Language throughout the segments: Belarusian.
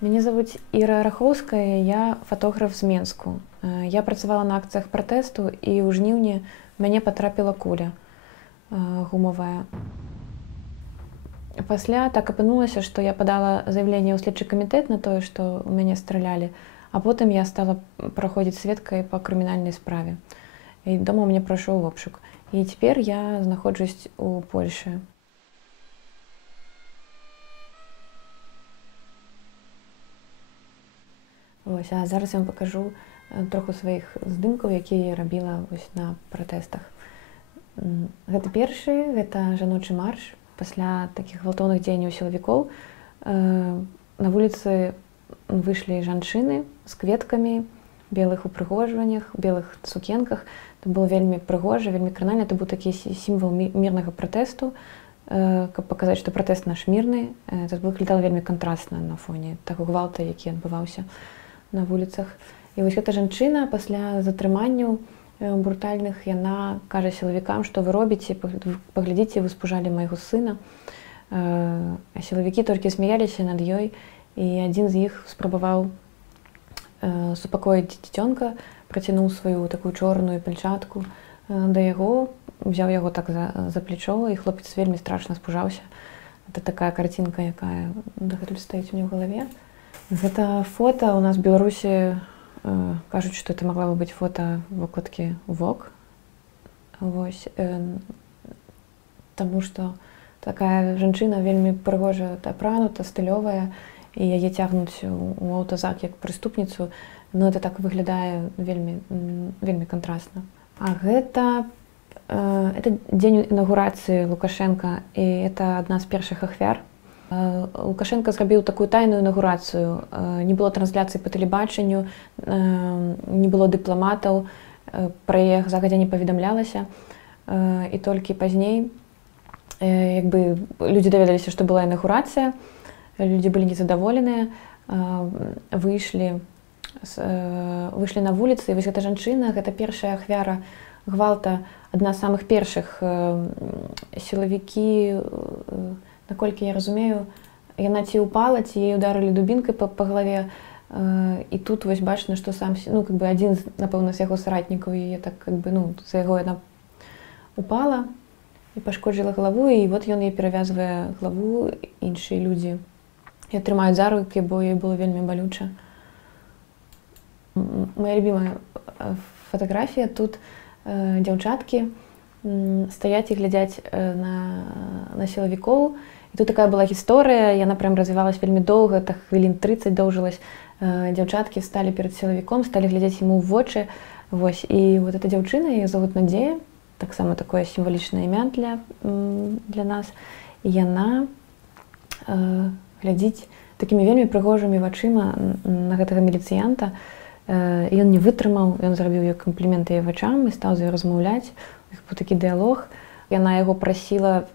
Мяне завуць Іра Рахоўская, я фатограф з Менску. Я працавала на акцыях пратэсту, і ў жніўні мяне патрапіла куля гумавая. Пасля так апынулася, што я падала заяўленне ў следчы камітэт на тое, што ў мяне стралялі, а потым я стала праходзіць сведкай па крымінальнай справе. І дома мне прайшоў обшук. І цяпер я знаходжусь у Польшы. Ось, а зараз я вам пакажу троху сваіх здымкаў, якія я рабіла на пратэстах. Гэта першы, гэта жаночы марш. Пасля такіх гвалтоўных дзеянняў сілавікоў на вуліцы выйшлі жанчыны з кветкамі, белых упрыгожваннях, белых сукенках. Это было вельмі прыгожа, вельмі кранальна. Это быў такі сімвал мірнага пратэсту, каб паказаць, што пратэст наш мірны. Это выглядала вельмі кантрастна на фоне таго гвалта, які адбываўся на вуліцах. І вось гэта жанчына пасля затрыманняў брутальных, яна кажа сілавікам, што вы робіце, паглядзіце, вы спужалі майго сына. А сілавікі толькі смяяліся над ёй, і адзін з іх спрабаваў супакоіць дзіцёнка, працянуў сваю такую чорную пальчатку да яго, узяў яго так за плечо, і хлопец вельмі страшна спужаўся. Это такая карцінка, якая дагэтуль стаіць у мяне ў галаве. Гэта фота у нас в Беларусі, кажуць, што это магла бы быць фота вокладкі ВОК. Вось, таму што такая жанчына вельмі прыгожа апранута, стылёвая, і яе цягнуць у аўтазак як прыступніцу, но это так выглядае вельмі кантрастна. А гэта дзень інаўгурацыі Лукашенка, і это адна з першых ахвяр. Лукашенко зрабіў такую тайную інаўгурацыю. Не было трансляцыі па тэлебачанню, не было дыпламатаў, пра іх загадзя не паведамлялася. І толькі пазней людзі даведаліся, што была інаўгурацыя, людзі былі незадаволеныя, выйшлі на вуліцы. І вось гэта жанчына, гэта першая ахвяра гвалта, адна з самых першых. Сілавікі, наколькі я разумею, яна ці ўпала, ці яе ударылі дубінкай па галаве. І тут вось бачна, што сам, адзін, напэўна, з яго соратнікаў яе так, за яго яна упала і пашкоджыла галаву, і вот ён яе перавязвае галаву, іншыя людзі і трымаюць за рукі, бо ёй было вельмі балюча. Моя любімая фатаграфія. Тут дзяўчаткі стаяць і глядзяць на сілавікоў. І тут такая была гісторыя, яна прям развівалась вельмі доўга, так хвілін 30 доўжылась. Дзяўчаткі сталі перад сілавіком, сталі глядзець яму ў вочы. Вось, і вот эта дзяўчына, яе завут Надзея, таксама такое сімвалічнае імя для нас. І яна глядзіць такімі вельмі прыгожымі вачыма на гэтага міліцыянта. Ён не вытрымаў, ён зрабіў ёй кампліменты яе вачам і стаў з ёй размаўляць. У іх быў такі дыялог. Яна яго прасіла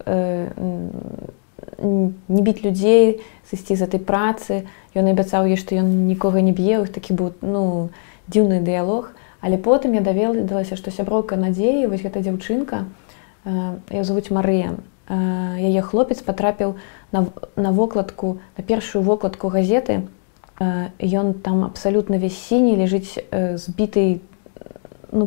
не біць людзей, сысці з гэтай працы. Ён абяцаў ёй, што ён нікога не б'е. У іх такі быў дзіўны дыялог. Але потым я даведалася, што сяброўка Надзеі, вось гэта дзяўчынка, яе завуць Марыя. Яе хлопец патрапіў на вокладку, на першую вокладку газеты. Ён там абсалютна весь сіні, ляжыць збіты,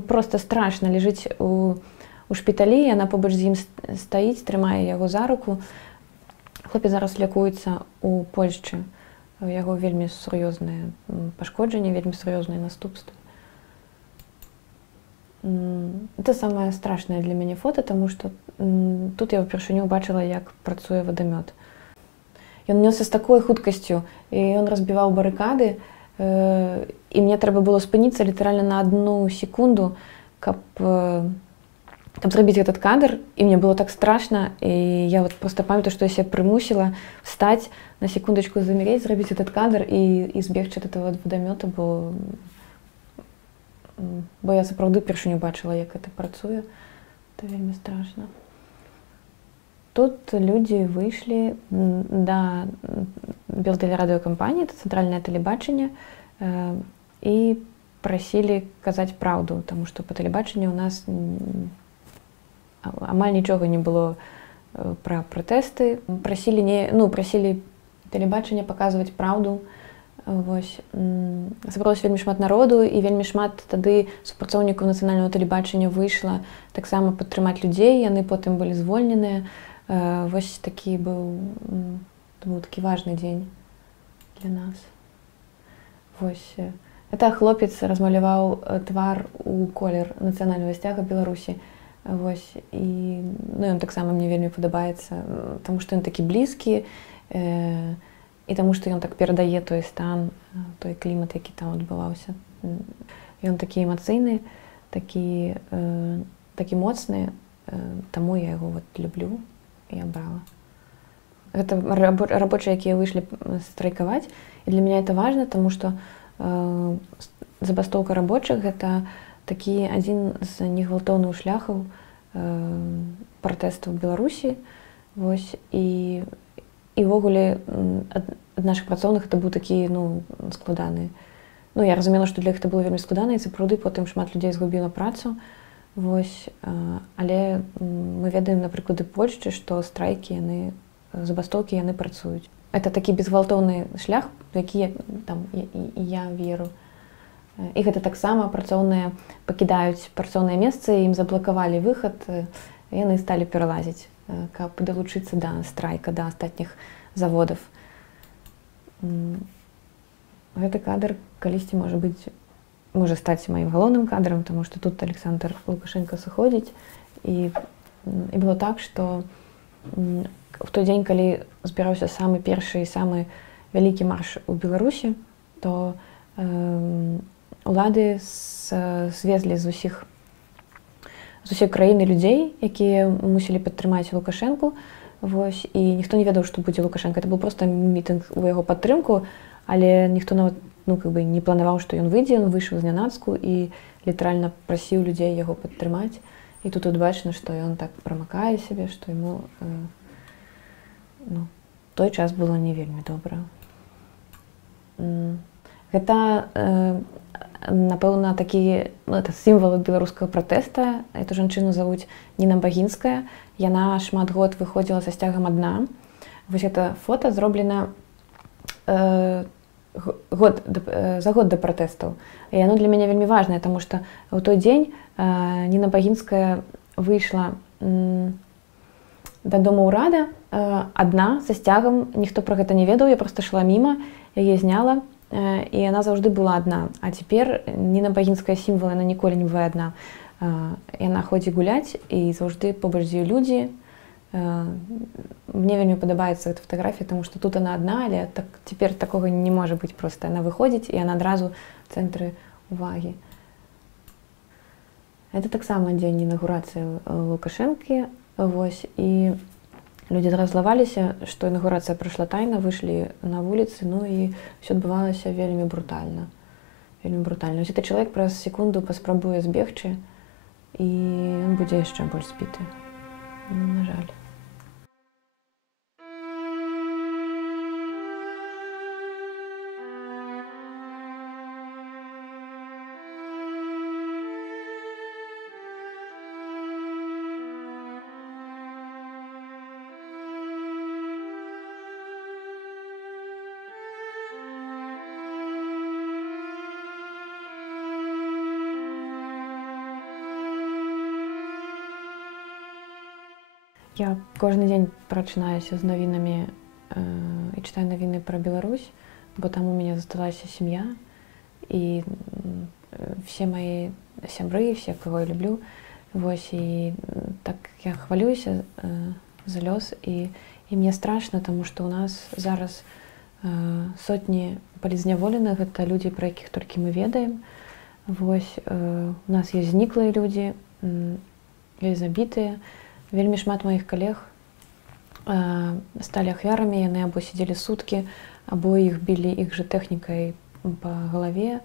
проста страшна, ляжыць у шпіталі, яна побач з ім стаіць, трымае яго за руку. Хлопец зараз лякуецца ў Польшчы. У яго вельмі сур'ёзныя пашкоджанні, вельмі сур'ёзныя наступствы. Это самае страшнае для мяне фота, таму што тут я ўпершыню ўбачыла, як працуе вадамёт. Ён нёсся з такой хуткасцю, і ён разбіваў барыкады, і мне трэба было спыніцца літаральна на 1 секунду, каб зрабіць этот кадр, і мне было так страшна, і я проста памятаю, што я сябе прымусіла встаць, на секундачку замерець, зрабіць этот кадр і збегчы ад этого вадамёта, бо я сапраўды першыню бачыла, як гэта працуе. Это вельмі страшна. Тут людзі выйшлі да белтэлерадыёкампаніі, это цэнтральнае тэлебачанне, і прасілі казаць праўду, таму што па тэлебачанні ў нас амаль нічога не было пра пратэсты. Прасілі тэлебачанне паказваць праўду, Сабралося вельмі шмат народу, і вельмі шмат тады супрацоўнікаў нацыянальнага тэлебачання выйшла таксама падтрымаць людзей, яны потым былі звольненыя. Вось такі быў такі важны дзень для нас. Это хлопец размаляваў твар у колер нацыянальнага сцяга Беларусі. І ён таксама мне вельмі падабаецца, таму што ён такі блізкі, і таму што ён так перадае той стан, той клімат, які там адбываўся. Ён такі эмацыйны, такі моцны, таму я яго люблю і абрала. Гэта рабочыя, якія выйшлі страйкаваць, і для мяне это важна, таму што забастоўка рабочых — гэта такі адзін з негвалтоўных шляхаў пратэстаў Беларусі. І ўвогуле ад нашых працоўных это быў такі складаны. Я разумела, што для іх это было вельмі складана, і сапраўды потым шмат людзей згубіла працу. Але мы ведаем на прыкладе Польшчы, што страйкі, забастоўкі, яны працуюць. Это такі безгвалтоўны шлях, які я веру. І гэта таксама працоўныя пакідаюць працоўныя месцы, ім заблакавалі выхад, яны сталі пералазіць, каб далучыцца да страйка, да астатніх заводаў. Гэты кадр калісьці можа стаць маім галоўным кадрам, таму што тут Александр Лукашенко сыходзіць. І было так, што в той дзень, калі збіраўся самы першы і самы вялікі марш у Беларусі, то улады звезлі з усіх краіны людзей, якія мусілі падтрымаць Лукашэнку. І ніхто не ведаў, што будзе Лукашенко. Это быў проста мітынг у яго падтрымку, але ніхто нават не планаваў, што ён выйдзе. Ён выйшаў знянацку і літаральна прасіў людзей яго падтрымаць. І тут бачна, што ён так прамакае сябе, што яму той час было не вельмі добра. Гэта, напэўна, такі сімвал беларускага пратэста. Эту жанчыну завуць Ніна Багінская. Яна шмат год выходзіла са сцягам адна. Вось гэта фота зроблена за год да пратэстаў. І яно для мяне вельмі важнае, таму што ў той дзень Ніна Багінская выйшла да дома ўрада адна, са сцягам. Ніхто пра гэта не ведаў, я проста шла міма, яе зняла, і яна заўжды была адна. А цяпер Ніна Багінская сімвал, яна ніколі не бывае адна. Яна ходзіць гуляць, і заўжды побач з ёй людзі. Мне вельмі падабаецца эта фатаграфія, таму што тут яна адна, але цяпер такога не можа быць проста. Яна выходзіць, і яна адразу ў цэнтры ўвагі. Это таксама дзень інаўгурацыі Лукашэнкі. І людзі злаваліся, што інаўгурацыя прайшла тайна, выйшлі на вуліцы, і ўсё адбывалася вельмі брутальна. Вельмі брутальна. Гэты чалавек праз секунду паспрабуе збегчы, і ён будзе яшчэ больш збіты. На жаль. Я кожны дзень прачынаюся з навінамі і чытаю навіны пра Беларусь, бо там у мяне засталася сям'я, і все мои сябры, все, кого я люблю. І так я хвалююся за лёс, і мне страшна, таму што ў нас зараз сотні палізняволеных, гэта людзі, пра якіх толькі мы ведаем. У нас ёсць зніклыя людзі, ёсць забітыя. Вельмі шмат маіх калег сталі ахвярамі, яны або сидзелі суткі, або іх білі іх жа тэхнікай па галаве.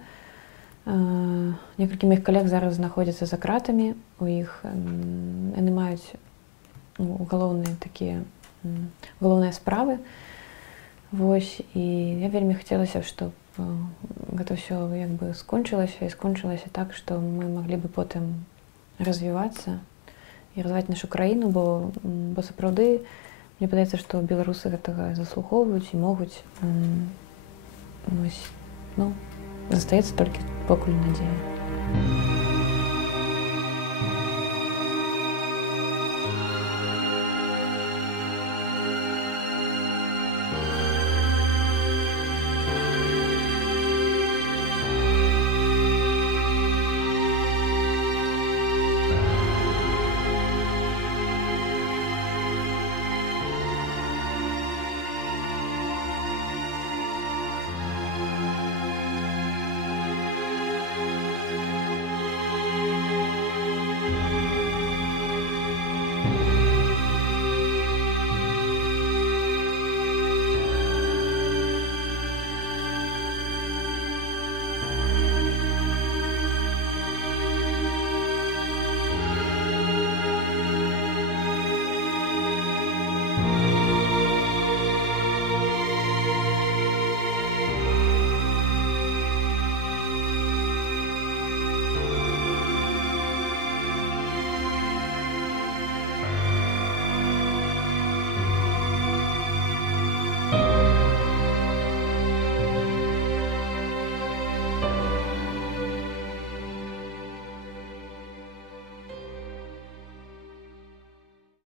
Некалькі маіх калег зараз знаходзяцца за кратамі, яны маюць галоўныя справы. І я вельмі хацелася, щоб гэта ўсё скончылася, і скончылася так, што мы маглі бы потым развівацца і развіваць нашу краіну, бо сапраўды мне падаецца, што беларусы гэтага заслухоўваюць і могуць. Вось, ну, застаецца толькі покуль надзея.